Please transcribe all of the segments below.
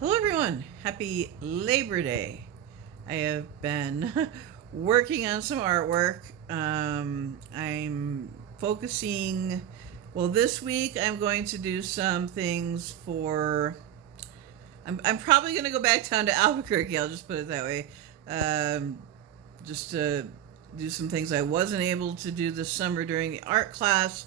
Hello, everyone. Happy Labor Day. I have been working on some artwork. I'm focusing. Well, this week I'm going to do some things for. I'm probably going to go back down to Albuquerque. I'll just put it that way. Um, just to do some things I wasn't able to do this summer during the art class.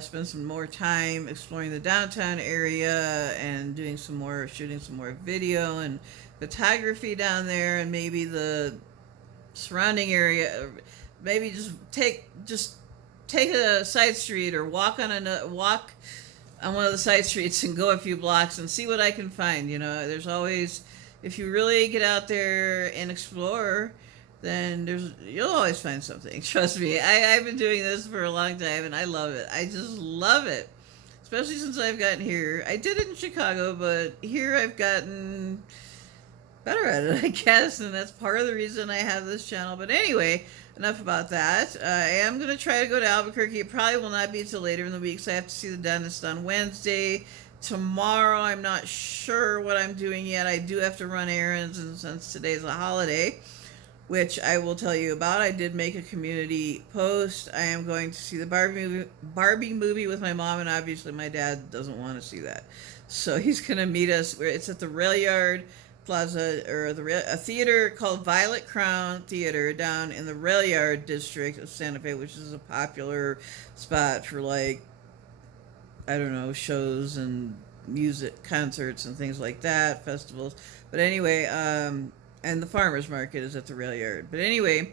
Spend some more time exploring the downtown area and doing some more, shooting some more video and photography down there, and maybe the surrounding area. Maybe just take a side street or walk on one of the side streets and go a few blocks and see what I can find. There's always, if you really get out there and explore, then you'll always find something. Trust me, I've been doing this for a long time and I love it. I just love it, especially since I've gotten here. I did it in Chicago, but here I've gotten better at it, I guess, and that's part of the reason I have this channel. But anyway, enough about that. I am going to try to go to Albuquerque. It probably will not be until later in the week, so I have to see the dentist on Wednesday. Tomorrow, I'm not sure what I'm doing yet. I do have to run errands, and since today's a holiday, which I will tell you about, I did make a community post. I am going to see the Barbie movie with my mom, and obviously my dad doesn't want to see that. So he's going to meet us. It's at the Rail Yard Plaza, or a theater called Violet Crown Theater down in the Rail Yard district of Santa Fe, which is a popular spot for, like, I don't know, shows and music concerts and things like that, festivals. But anyway, and the farmers market is at the rail yard. But anyway,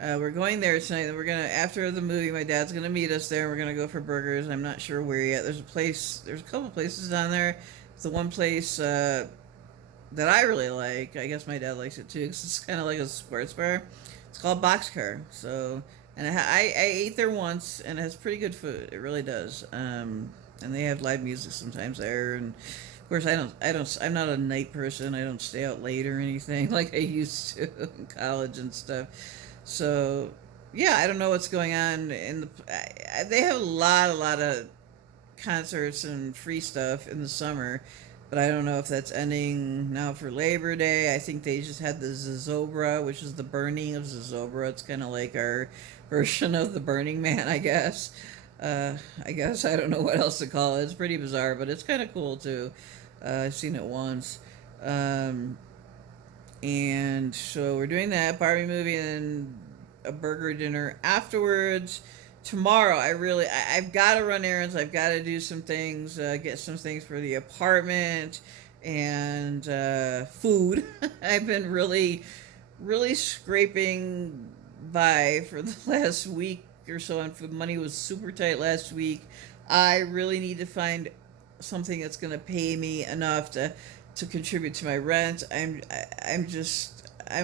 we're going there tonight. And we're gonna, after the movie, my dad's gonna meet us there. We're gonna go for burgers. I'm not sure where yet. There's a couple places down there. The one place that I really like, I guess my dad likes it too, because it's kind of like a sports bar. It's called Boxcar. So, and I ate there once, and it has pretty good food. It really does. And they have live music sometimes there, and of course I'm not a night person. I don't stay out late or anything like I used to in college and stuff. So yeah, I don't know what's going on in the. They have a lot of concerts and free stuff in the summer, but I don't know if that's ending now for Labor Day. I think they just had the Zozobra, which is the burning of Zozobra. It's kind of like our version of the Burning Man, I guess. I guess I don't know what else to call it. It's pretty bizarre, but it's kind of cool too. I've seen it once. And so we're doing that Barbie movie and a burger dinner afterwards. Tomorrow, I've got to run errands. I've got to do some things, get some things for the apartment and food. I've been really scraping by for the last week or so, and food money was super tight last week. I really need to find something that's going to pay me enough to contribute to my rent. I'm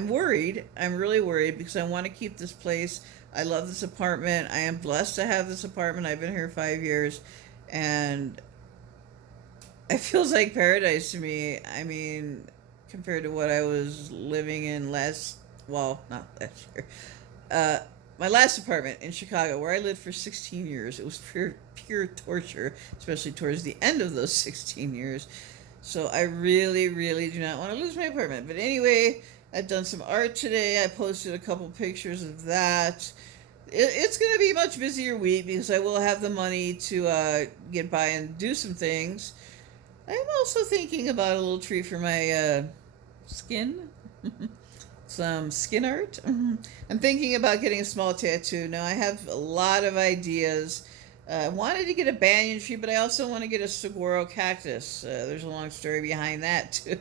worried. I'm really worried because I want to keep this place. I love this apartment. I am blessed to have this apartment. I've been here 5 years, and it feels like paradise to me. I mean, compared to what I was living in not last year. My last apartment in Chicago, where I lived for 16 years, it was pure torture, especially towards the end of those 16 years. So I really do not want to lose my apartment. But anyway, I've done some art today. I posted a couple pictures of that. It's going to be a much busier week because I will have the money to get by and do some things. I'm also thinking about a little treat for my skin. Some skin art. I'm thinking about getting a small tattoo. Now, I have a lot of ideas. I wanted to get a banyan tree, but I also want to get a saguaro cactus. There's a long story behind that, too,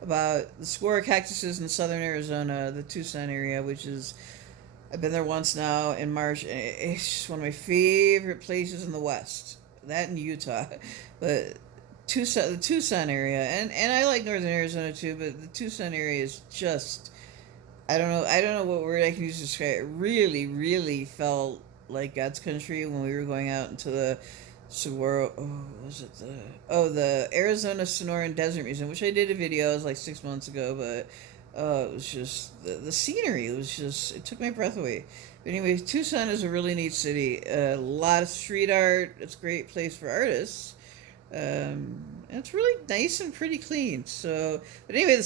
about the saguaro cactuses in southern Arizona, the Tucson area, which is, I've been there once now in March, and it's just one of my favorite places in the West. That in Utah. But the Tucson area, and I like northern Arizona, too, but the Tucson area is just, I don't know what word I can use to describe it. It really felt like God's country when we were going out into the saguaro. The Arizona Sonoran Desert Museum, which I did a video. It was like 6 months ago, but it was just the scenery. It took my breath away. But anyway, Tucson is a really neat city. A lot of street art. It's a great place for artists. It's really nice and pretty clean. So, but anyway,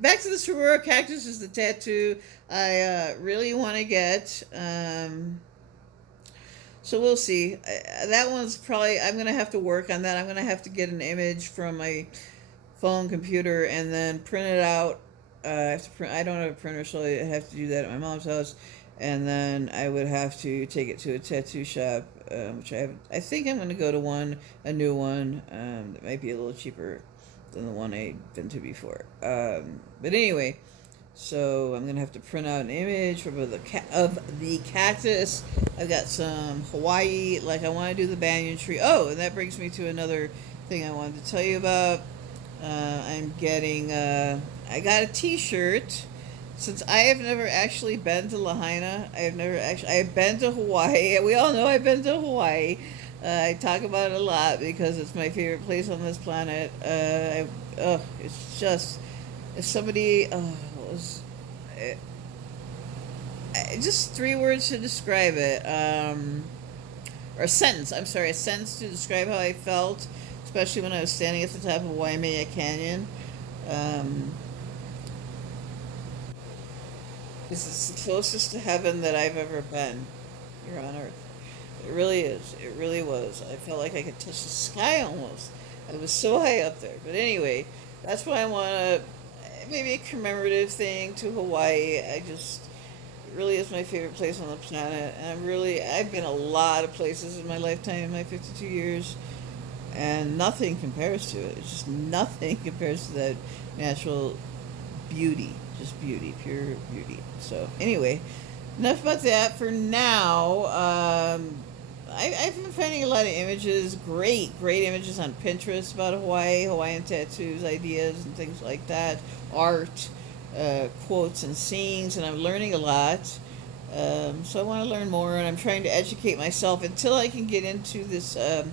back to the saguaro cactus is the tattoo I really want to get. So we'll see. That one's probably, I'm gonna have to work on that. I'm gonna have to get an image from my phone computer and then print it out. I have to print. I don't have a printer, so I have to do that at my mom's house, and then I would have to take it to a tattoo shop, which I have. I think I'm going to go to a new one, that might be a little cheaper than the one I've been to before. But anyway, so I'm gonna have to print out an image of the cactus. I've got some Hawaii, like I want to do the banyan tree. Oh, and that brings me to another thing I wanted to tell you about. I'm getting. I got a T-shirt. Since I have never actually been to Lahaina, I have never actually. I've been to Hawaii. We all know I've been to Hawaii. I talk about it a lot because it's my favorite place on this planet. It's just if somebody was just three words to describe it, or a sentence. I'm sorry, a sentence to describe how I felt, especially when I was standing at the top of Waimea Canyon. Um, this is the closest to heaven that I've ever been here on Earth. It really is. It really was. I felt like I could touch the sky almost. I was so high up there. But anyway, that's why I want to maybe a commemorative thing to Hawaii. It really is my favorite place on the planet. And I've been a lot of places in my lifetime, in my 52 years, and nothing compares to it. It's just nothing compares to that natural beauty. Just beauty, pure beauty. So, anyway, enough about that for now. I've been finding a lot of images, great images on Pinterest about Hawaii, Hawaiian tattoos, ideas, and things like that. Art, quotes, and sayings, and I'm learning a lot. So I want to learn more, and I'm trying to educate myself until I can get into this. Now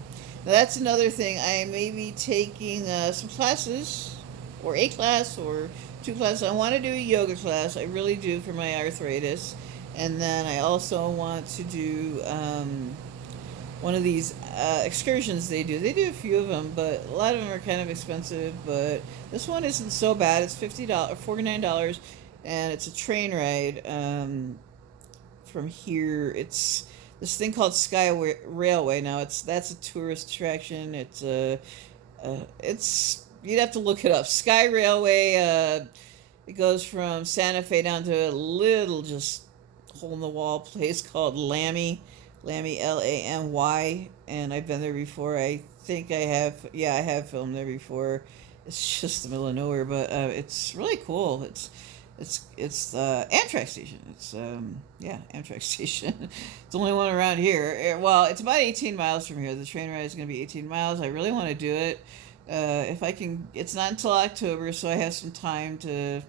that's another thing. I may be taking some classes, or a class, or two classes. I want to do a yoga class. I really do for my arthritis, and then I also want to do one of these excursions they do. They do a few of them, but a lot of them are kind of expensive. But this one isn't so bad. It's $50, $49, and it's a train ride from here. It's this thing called Railway. Now that's a tourist attraction. It's you'd have to look it up. Sky Railway. It goes from Santa Fe down to a little just hole in the wall place called Lamy, Lamy, and I've been there before. I think I have. Yeah, I have filmed there before. It's just the middle of nowhere, but it's really cool. It's the Amtrak station. Yeah, Amtrak station. It's the only one around here. Well, it's about 18 miles from here. The train ride is going to be 18 miles. I really want to do it. If I can, it's not until October, so I have some time to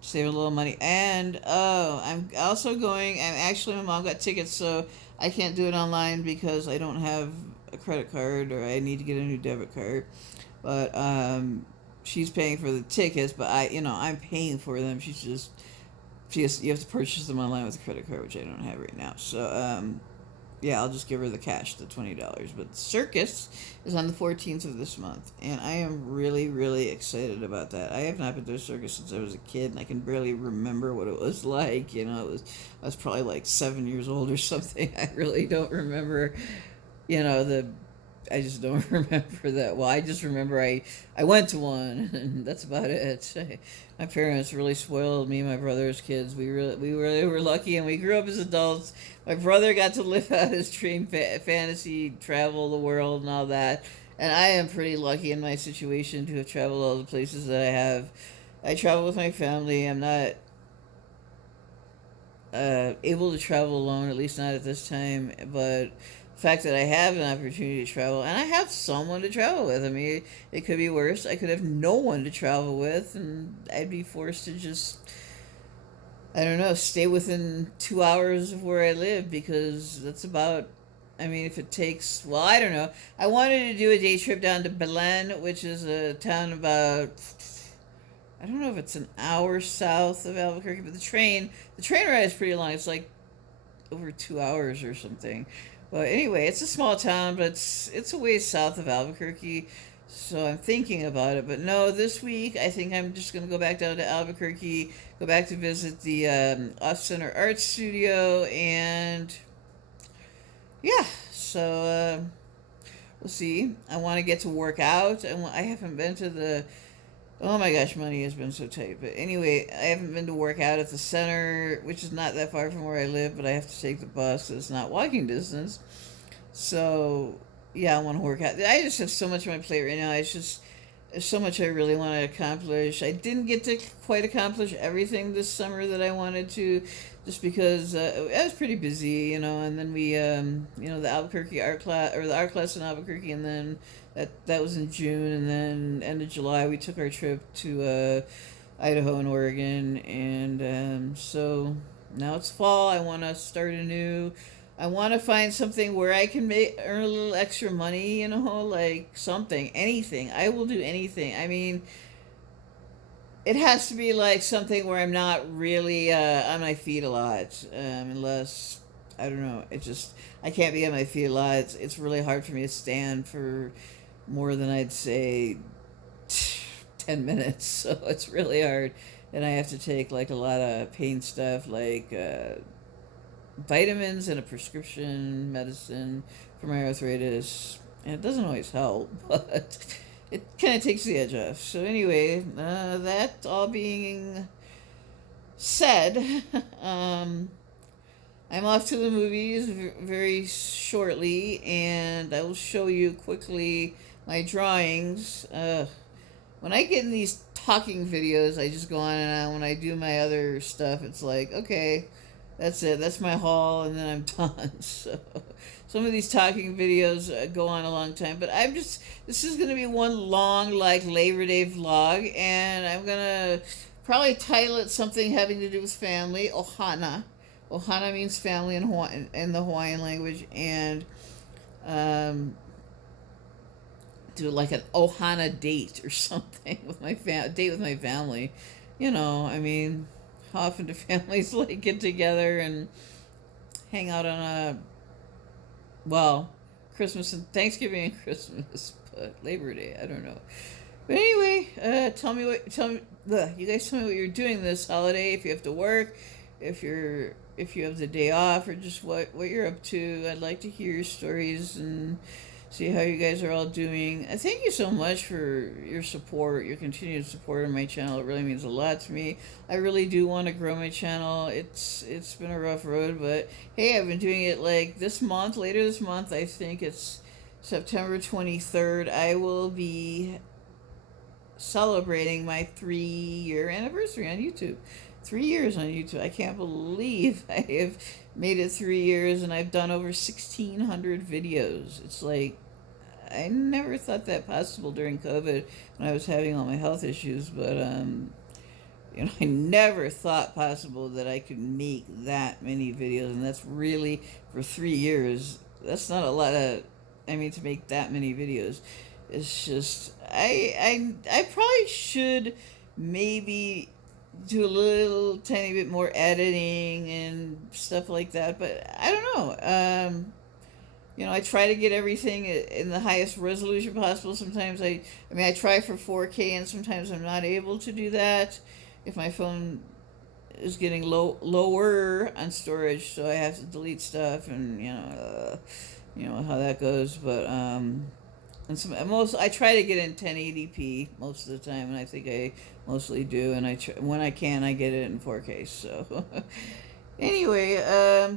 save a little money. And I'm also going. I'm actually, my mom got tickets, so I can't do it online because I don't have a credit card, or I need to get a new debit card. But she's paying for the tickets, but I'm paying for them. You have to purchase them online with a credit card, which I don't have right now. So yeah, I'll just give her the cash, the $20. But the circus is on the 14th of this month, and I am really, really excited about that. I have not been to a circus since I was a kid, and I can barely remember what it was like. I was probably like 7 years old or something. I really don't remember. I just don't remember that well. I just remember I went to one, and that's about it. My parents really spoiled me and my brother as kids. We were lucky, and we grew up as adults. My brother got to live out his dream fantasy, travel the world and all that. And I am pretty lucky in my situation to have traveled all the places that I have. I travel with my family. I'm not able to travel alone, at least not at this time. But the fact that I have an opportunity to travel, and I have someone to travel with. I mean, it could be worse. I could have no one to travel with, and I'd be forced to just, I don't know, stay within 2 hours of where I live, because that's about, I mean, if it takes, well, I don't know. I wanted to do a day trip down to Belen, which is a town about, I don't know if it's an hour south of Albuquerque, but the train ride is pretty long. It's like over 2 hours or something. But anyway, it's a small town, but it's a ways south of Albuquerque. So I'm thinking about it. But no, this week I think I'm just going to go back down to Albuquerque, go back to visit the Off Center Art Studio, and yeah, so we'll see. I want to get to work out. I haven't been to the. Oh my gosh, money has been so tight. But anyway, I haven't been to work out at the center, which is not that far from where I live, but I have to take the bus. It's not walking distance. So yeah, I want to work out. I just have so much on my plate right now. It's just there's so much I really want to accomplish. I didn't get to quite accomplish everything this summer that I wanted to, just because I was pretty busy, And then we, the Albuquerque art class or the art class in Albuquerque, and then that was in June, and then end of July we took our trip to Idaho and Oregon, and so now it's fall. I want to start anew. I want to find something where I can earn a little extra money, like something, anything. I will do anything. I mean, it has to be like something where I'm not really on my feet a lot, unless I don't know. I can't be on my feet a lot. It's really hard for me to stand for more than I'd say 10 minutes. So it's really hard, and I have to take like a lot of pain stuff, like vitamins and a prescription medicine for my arthritis, and it doesn't always help, but it kind of takes the edge off. So anyway, that all being said, I'm off to the movies very shortly, and I will show you quickly my drawings. When I get in these talking videos, I just go on and on. When I do my other stuff, it's like, okay, that's it. That's my haul, and then I'm done. So some of these talking videos go on a long time, but this is going to be one long, like, Labor Day vlog, and I'm going to probably title it something having to do with family, Ohana. Ohana means family in the Hawaiian language, and do like an Ohana date or something with my date with my family. I mean, how often do families like get together and hang out on Christmas and Thanksgiving and Christmas, but Labor Day, I don't know. But anyway, you guys tell me what you're doing this holiday, if you have to work, if you have the day off, or just what you're up to. I'd like to hear your stories and see how you guys are all doing. I thank you so much for your support, your continued support on my channel. It really means a lot to me. I really do want to grow my channel. It's been a rough road, but hey, I've been doing it like later this month, I think it's September 23rd, I will be celebrating my 3-year anniversary on YouTube. 3 years on YouTube. I can't believe I have made it 3 years, and I've done over 1,600 videos. It's like, I never thought that possible during COVID when I was having all my health issues, but I never thought possible that I could make that many videos, and that's really, for 3 years, that's not a lot to make that many videos. It's just, I probably should maybe do a little tiny bit more editing and stuff like that, but I don't know. I try to get everything in the highest resolution possible. Sometimes I try for 4K, and sometimes I'm not able to do that if my phone is getting lower on storage, so I have to delete stuff, and how that goes. But I try to get in 1080p most of the time, and I think I mostly do. And when I can, I get it in 4K. So anyway,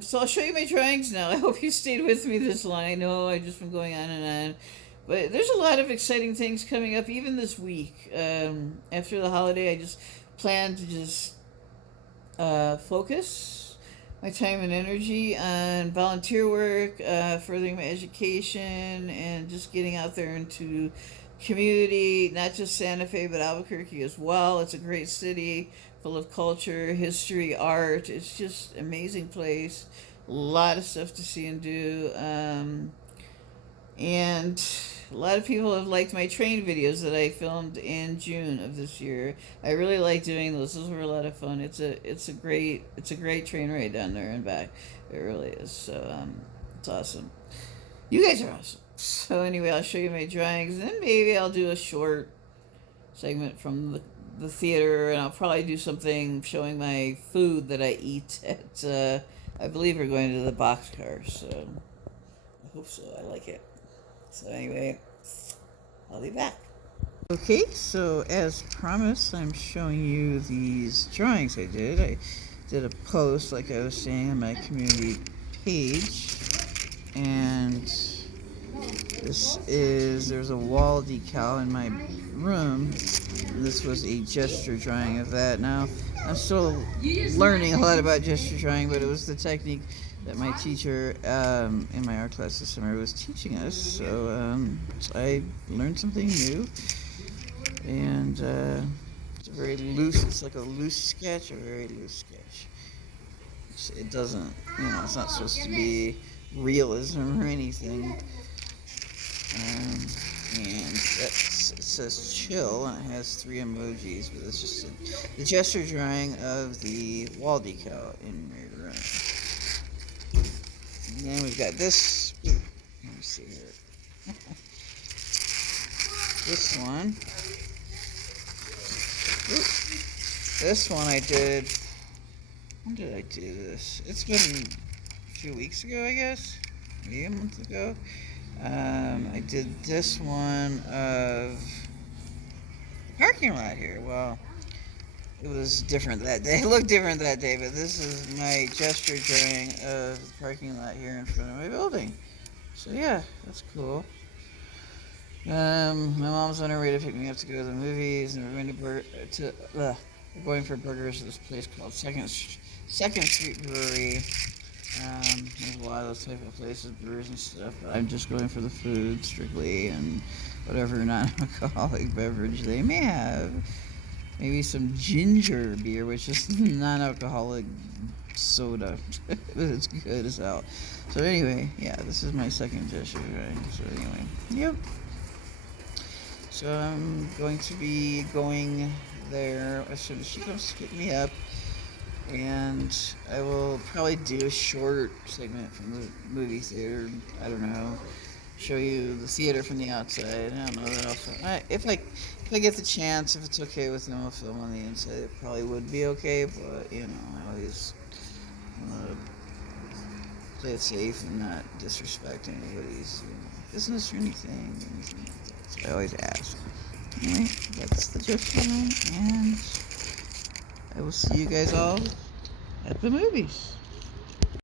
so I'll show you my drawings now. I hope you stayed with me this long. I know I just been going on and on, but there's a lot of exciting things coming up even this week. After the holiday, I just plan to just focus my time and energy on volunteer work, furthering my education, and just getting out there into community, not just Santa Fe, but Albuquerque as well. It's a great city full of culture, history, art. It's just an amazing place. A lot of stuff to see and do. And a lot of people have liked my train videos that I filmed in June of this year. I really like doing those. Those were a lot of fun. It's a great train ride down there and back. It really is. So It's awesome. You guys are awesome. So anyway, I'll show you my drawings, and then maybe I'll do a short segment from the theater, and I'll probably do something showing my food that I eat at, I believe we're going to the Boxcar, so I hope so. I like it. So anyway, I'll be back. Okay, so as promised, I'm showing you these drawings I did. I did a post, like I was saying, on my community page, and there's a wall decal in my room. This was a gesture drawing of that. Now, I'm still learning a lot about gesture drawing, but it was the technique that my teacher in my art class this summer was teaching us. So I learned something new, and it's a very loose. It's like a loose sketch, a very loose sketch. It doesn't, it's not supposed to be realism or anything. And it says chill, and it has 3 emojis, but it's just the gesture drawing of the wall decal in my room. And then we've got this. Let me see here. This one. This one I did. When did I do this? It's been a few weeks ago, I guess. Maybe a month ago. I did this one of the parking lot here. Well, it was different that day. It looked different that day, but this is my gesture drawing of the parking lot here in front of my building. So yeah, that's cool. My mom's on her way to pick me up to go to the movies, and we're going for burgers at this place called Second Street Brewery. There's a lot of those type of places, brewers and stuff, but I'm just going for the food strictly, and whatever non-alcoholic beverage they may have. Maybe some ginger beer, which is non-alcoholic soda. It's good as hell. So anyway, yeah, this is my second gesture, right? So anyway, yep. So I'm going to be going there as soon as she comes to pick me up. And I will probably do a short segment from the movie theater. I don't know. Show you the theater from the outside. I don't know that I'll film. If I get the chance, if it's okay with them, I'll film on the inside. It probably would be okay, but I always want to play it safe and not disrespect anybody's business or anything like that. So I always ask. Anyway, that's the gist of it, and I will see you guys all at the movies.